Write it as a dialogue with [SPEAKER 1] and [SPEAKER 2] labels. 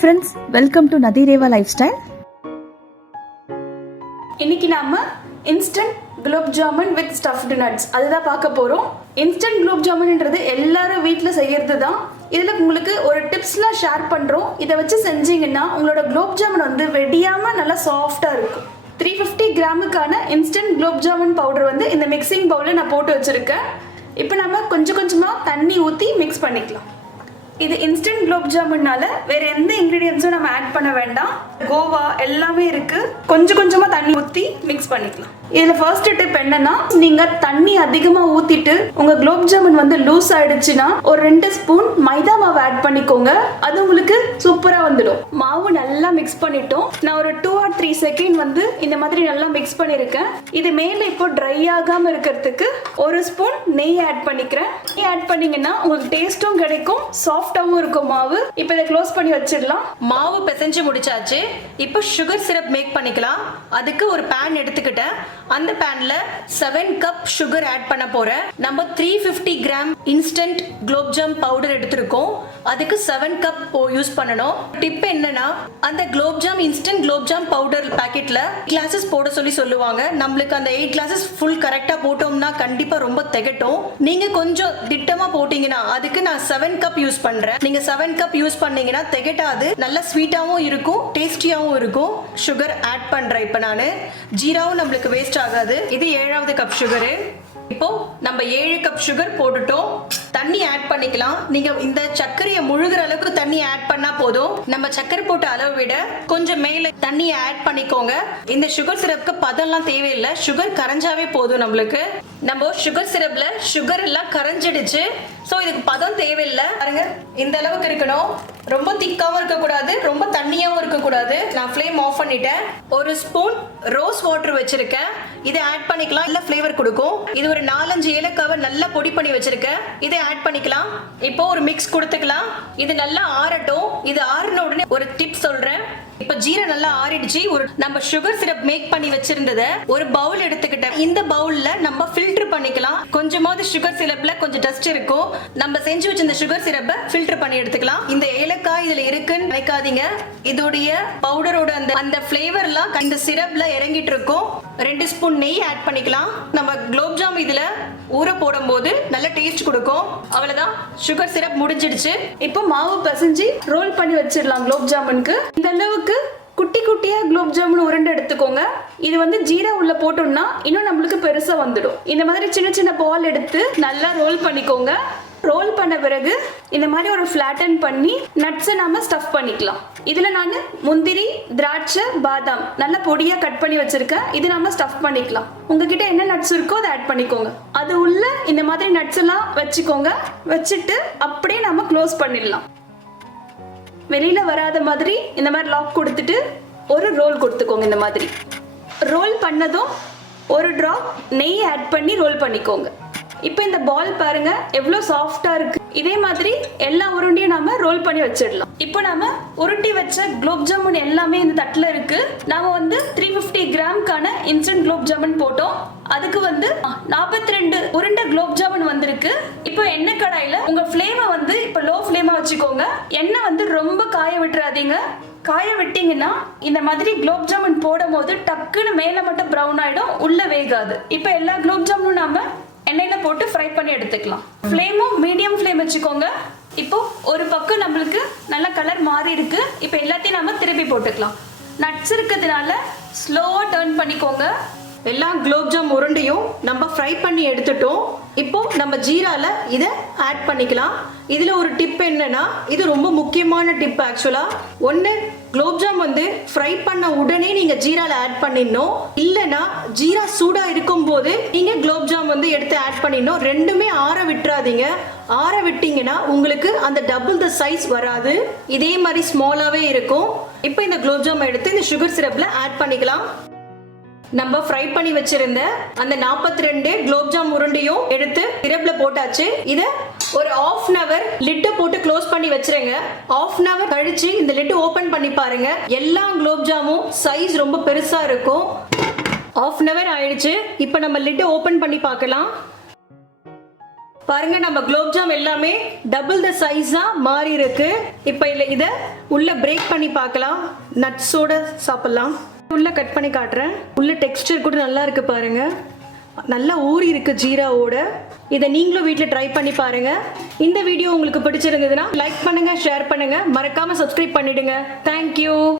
[SPEAKER 1] Friends welcome to நதிரேவா lifestyle
[SPEAKER 2] இன்னைக்கு நாம instant gulab jamun with stuffed nuts அதுதான் பார்க்க போறோம். இன்ஸ்டன்ட் குலோப் ஜாமுன்ன்றது எல்லாரும் வீட்டில் செய்யறது தான் இதில் உங்களுக்கு ஒரு டிப்ஸ்லாம் ஷேர் பண்ணுறோம் இதை வச்சு செஞ்சீங்கன்னா உங்களோட குலோப் ஜாமுன் வந்து வெடியாமல் நல்லா சாஃப்டாக இருக்கும். த்ரீ ஃபிஃப்டி கிராமுக்கான இன்ஸ்டன்ட் குலோப் ஜாமுன் பவுடர் வந்து இந்த மிக்சிங் பவுலில் நான் போட்டு வச்சுருக்கேன். இப்போ நம்ம கொஞ்சம் கொஞ்சமாக தண்ணி ஊற்றி மிக்ஸ் பண்ணிக்கலாம். இது இன்ஸ்டன்ட் குலோப் ஜாமுன்னால வேற எந்த இன்கிரீடியன்ஸும் நம்ம ஆட் பண்ண வேண்டாம். கோவா எல்லாமே இருக்கு. கொஞ்சம் கொஞ்சமா தண்ணி ஊத்தி மிக்ஸ் பண்ணிக்கலாம். இதுல ஃபர்ஸ்ட் டிப் என்னன்னா நீங்க தண்ணி அதிகமா ஊத்திட்டு உங்க குலோப் ஜாமுன் வந்து லூஸ் ஆயிடுச்சுன்னா ஒரு ரெண்டு ஸ்பூன் மைதா மாவு ஆட் பண்ணிக்கோங்க. அது உங்களுக்கு சூப்பரா வந்துடும். மாவு நல்லா மிக்ஸ் பண்ணிட்டோம். நான் ஒரு டூ ஆர் த்ரீ செகண்ட் வந்து இந்த மாதிரி நல்லா மிக்ஸ் பண்ணிருக்கேன். இது மேல இப்போ ட்ரை ஆகாம இருக்கிறதுக்கு ஒரு ஸ்பூன் நெய் ஆட் பண்ணிக்கிறேன். நெய் ஆட் பண்ணீங்கன்னா உங்களுக்கு டேஸ்ட்டும் கிடைக்கும். சாஃப்ட் சாஃப்டாவும் இருக்கும் மாவு. இப்போ இதை க்ளோஸ் பண்ணி வச்சிடலாம்.
[SPEAKER 3] மாவு பிசைஞ்சு முடிச்சாச்சு. இப்போ சுகர் சிரப் மேக் பண்ணிக்கலாம். அதுக்கு ஒரு பேன் எடுத்துக்கிட்டேன். அந்த பேன்ல செவன் கப் சுகர் ஆட் பண்ண போறேன். நம்ம three fifty gram instant gulab jam powder எடுத்திருக்கோம். அதுக்கு செவன் கப் யூஸ் பண்ணணும். டிப் என்னன்னா அந்த gulab jam instant gulab jam powder பாக்கெட்ல கிளாஸஸ் போட சொல்லி சொல்லுவாங்க. நம்மளுக்கு அந்த எயிட் கிளாஸஸ் ஃபுல் கரெக்டா போட்டோம்னா கண்டிப்பா ரொம்ப திகட்டும். நீங்க கொஞ்சம் திட்டமா போட்டீங்கன்னா அதுக்கு நான் செவன் கப் யூஸ் பண்றேன். நீங்க செவன் கப் யூஸ் பண்ணீங்கன்னா திகட்டாது. நல்ல ஸ்வீட்டாவும் இருக்கும் டேஸ்டியாவும் இருக்கும். சுகர் ஆட் பண்றேன் இப்போ நான். ஜீராவும் நம்மளுக்கு வேஸ்ட் ஆகாது. இது ஏழாவது கப் சுகரு இப்போ நம்ம ஏழு கப் சுகர் போட்டுட்டோம். தண்ணி ஆட் பண்ணிக்கலாம். நீங்க இந்த சர்க்கரையை முழுகிற அளவுக்கு தண்ணி ஆட் பண்ணா போதும். நம்ம சர்க்கரை போட்ட அளவை விட கொஞ்சம் மேல தண்ணியை ஆட் பண்ணிக்கோங்க. இந்த சுகர் சிரப்க்கு பதம்லாம் தேவையில்லை. சுகர் கரைஞ்சாவே போதும் நம்மளுக்கு. நம்ம சுகர் சிரப்ல சுகர் எல்லாம் கரைஞ்சிடுச்சு. ஸோ இதுக்கு பதம் தேவையில்லை. பாருங்க இந்த அளவுக்கு இருக்கணும். ரொம்ப திக்காகவும் இருக்கக்கூடாது ரொம்ப தண்ணியாகவும் இருக்கக்கூடாது. நான் ஃப்ளேம் ஆஃப் பண்ணிட்டேன். ஒரு ஸ்பூன் ரோஸ் வாட்டர் வச்சிருக்கேன். இதை ஆட் பண்ணிக்கலாம். இல்லை ஃப்ளேவர் கொடுக்கும். இது ஒரு நாலஞ்சு ஏலக்காவை நல்லா பொடி பண்ணி வச்சிருக்கேன். இதை ஆட் பண்ணிக்கலாம். இப்போ ஒரு மிக்ஸ் கொடுத்துக்கலாம். இது நல்லா ஆறட்டும். இது ஆறின உடனே ஒரு டிப் சொல்றேன். இப்ப ஜீரம் நல்லா ஆறிடுச்சு. ஒரு நம்ம சுகர் சிரப் மேக் பண்ணி வச்சிருந்தத ஒரு பவுல் எடுத்துக்கிட்டேன். இந்த பவுல்ல நம்ம ஃபில்டர் பண்ணிக்கலாம். கொஞ்சமாவது சுகர் சிரப்ல கொஞ்சம் டஸ்ட் இருக்கும். நம்ம செஞ்சு வச்சிருந்த சுகர் சிரப்பை ஃபில்டர் பண்ணி எடுத்துக்கலாம். இந்த ஏலக்காய் இதுல இருக்குன்னு நினைக்காதீங்க. இதோடைய பவுடரோட அந்த அந்த ஃபிளேவர்லாம் இந்த சிரப்ல இறங்கிட்டு இருக்கும். ரெண்டு ஸ்பூன் நெய் ஆட் பண்ணிக்கலாம். நம்ம குலோப் ஜாம் இதுல ஊற போடும்போது நல்ல டேஸ்ட் கொடுக்கும். அவ்வளவுதான். சுகர் சிரப் முடிஞ்சிடுச்சு.
[SPEAKER 2] இப்போ மாவு பிசைஞ்சு ரோல் பண்ணி வச்சிடலாம் குலோப் ஜாமுனுக்கு இந்த அளவுக்கு குட்டி குட்டியா குலோப் ஜாமுன் உருண்டை எடுத்துக்கோங்க. இது வந்து ஜீரா உள்ள போட்டோம்னா இன்னும் நம்மளுக்கு பெருசா வந்துடும். இந்த மாதிரி சின்ன சின்ன பால் எடுத்து நல்லா ரோல் பண்ணிக்கோங்க. ரோல் பண்ண பிறகு இந்த மாதிரி ஒரு ஃப்ளாட்டன் பண்ணி நட்ஸை நாம ஸ்டஃப் பண்ணிக்கலாம். இதில் நான் முந்திரி திராட்சை பாதாம் நல்லா பொடியாக கட் பண்ணி வச்சிருக்கேன். இது நாம ஸ்டஃப் பண்ணிக்கலாம். உங்ககிட்ட என்ன நட்ஸ் இருக்கோ அதை ஆட் பண்ணிக்கோங்க. அது உள்ள இந்த மாதிரி நட்ஸ் எல்லாம் வச்சுக்கோங்க. வச்சுட்டு அப்படியே நம்ம க்ளோஸ் பண்ணிடலாம். வெளியில வராத மாதிரி இந்த மாதிரி லாக் கொடுத்துட்டு ஒரு ரோல் கொடுத்துக்கோங்க இந்த மாதிரி. ரோல் பண்ணதும் ஒரு ட்ராப் நெய் ஆட் பண்ணி ரோல் பண்ணிக்கோங்க. இப்போ இந்த பால் பாருங்க எவ்வளோ சாஃப்டா இருக்கு. இதே மாதிரி எல்லா உருண்டையும் நாம ரோல் பண்ணி வச்சிடலாம். இப்போ நாம உருட்டி வச்ச குலோப் ஜாமுன் எல்லாமே இந்த தட்டில் இருக்கு. நாம வந்து த்ரீ ஃபிஃப்டி கிராம்க்கான இன்ஸ்டன்ட் குலோப் ஜாமுன் போட்டோம். அதுக்கு வந்து நாற்பத்தி ரெண்டு உருண்டை குலோப் ஜாமுன் வந்திருக்கு. இப்போ எண்ணெய் கடாயில உங்க ஃப்ளேமை வந்து இப்போ லோ ஃப்ளேமா வச்சுக்கோங்க. எண்ணெய் வந்து ரொம்ப காய விட்டுறாதீங்க. காய விட்டீங்கன்னா இந்த மாதிரி குலோப் ஜாமுன் போடும் போது டக்குன்னு மேல மட்டும் ப்ரௌன் ஆயிடும் உள்ள வேகாது. இப்போ எல்லா குலோப் ஜாமுனும் நாம எண்ணெயில போட்டு ஃப்ரை பண்ணி எடுத்துக்கலாம். ஃப்ளேமும் மீடியம் ஃப்ளேம் வச்சுக்கோங்க. இப்போ ஒரு பக்கம் நம்மளுக்கு நல்ல கலர் மாறி இருக்கு. இப்போ எல்லாத்தையும் நம்ம திருப்பி போட்டுக்கலாம். நட்ஸ் இருக்கிறதுனால ஸ்லோவா டர்ன் பண்ணிக்கோங்க.
[SPEAKER 3] எல்லா குலோப்ஜாம் உருண்டையும் நம்ம ஃப்ரை பண்ணி எடுத்துட்டோம். இப்போ நம்ம ஜீரால இதை ஆட் பண்ணிக்கலாம். இதுல ஒரு டிப் என்னன்னா இது ரொம்ப முக்கியமான டிப் ஆக்சுவலா ஒன்று குலோப்ஜாம் வந்து ஃப்ரை பண்ண உடனே நீங்க ஜீரால ஆட் பண்ணிடணும். இல்லைன்னா ஜீரா சூடா இருக்கும்போது நீங்க குலோப்ஜாம் வந்து எடுத்து ஆட் பண்ணிடணும். ரெண்டுமே ஆற விட்டுறாதீங்க. ஆற விட்டீங்கன்னா உங்களுக்கு அந்த டபுள் த சைஸ் வராது. இதே மாதிரி ஸ்மாலாவே இருக்கும். இப்போ இந்த குலோப்ஜாம் எடுத்து இந்த சுகர் சிரப்ல ஆட் பண்ணிக்கலாம். நம்ம ஃப்ரை பண்ணி வச்சிருந்த அந்த 42 ரெண்டு குலோப்ஜாம் உருண்டையும் எடுத்து சிரப்ல போட்டாச்சு. இத ஒரு ஆஃப் அன் அவர் லிட்டை போட்டு க்ளோஸ் பண்ணி வச்சிருங்க. ஆஃப் அன் அவர் கழிச்சு இந்த லிட்டு ஓபன் பண்ணி பாருங்க. எல்லா குலோப்ஜாமும் சைஸ் ரொம்ப பெருசா இருக்கும். ஆஃப் அன் அவர் ஆயிடுச்சு. இப்போ நம்ம லிட்டை ஓபன் பண்ணி பார்க்கலாம். பாருங்க நம்ம குலோப்ஜாம் எல்லாமே டபுள் த சைஸா மாறி இருக்கு. இப்போ இல்லை இதை உள்ள பிரேக் பண்ணி பார்க்கலாம். நட்ஸோட சாப்பிடலாம். உள்ள கட் பண்ணி காட்டுறேன். உள்ள டெக்ஸ்டர் கூட நல்லா இருக்கு பாருங்க. நல்லா ஊறி இருக்கு ஜீராவோட. இதை நீங்களும் வீட்டில் ட்ரை பண்ணி பாருங்க. இந்த வீடியோ உங்களுக்கு பிடிச்சிருந்ததுன்னா லைக் பண்ணுங்க ஷேர் பண்ணுங்க. மறக்காம சப்ஸ்கிரைப் பண்ணிடுங்க. தேங்க்யூ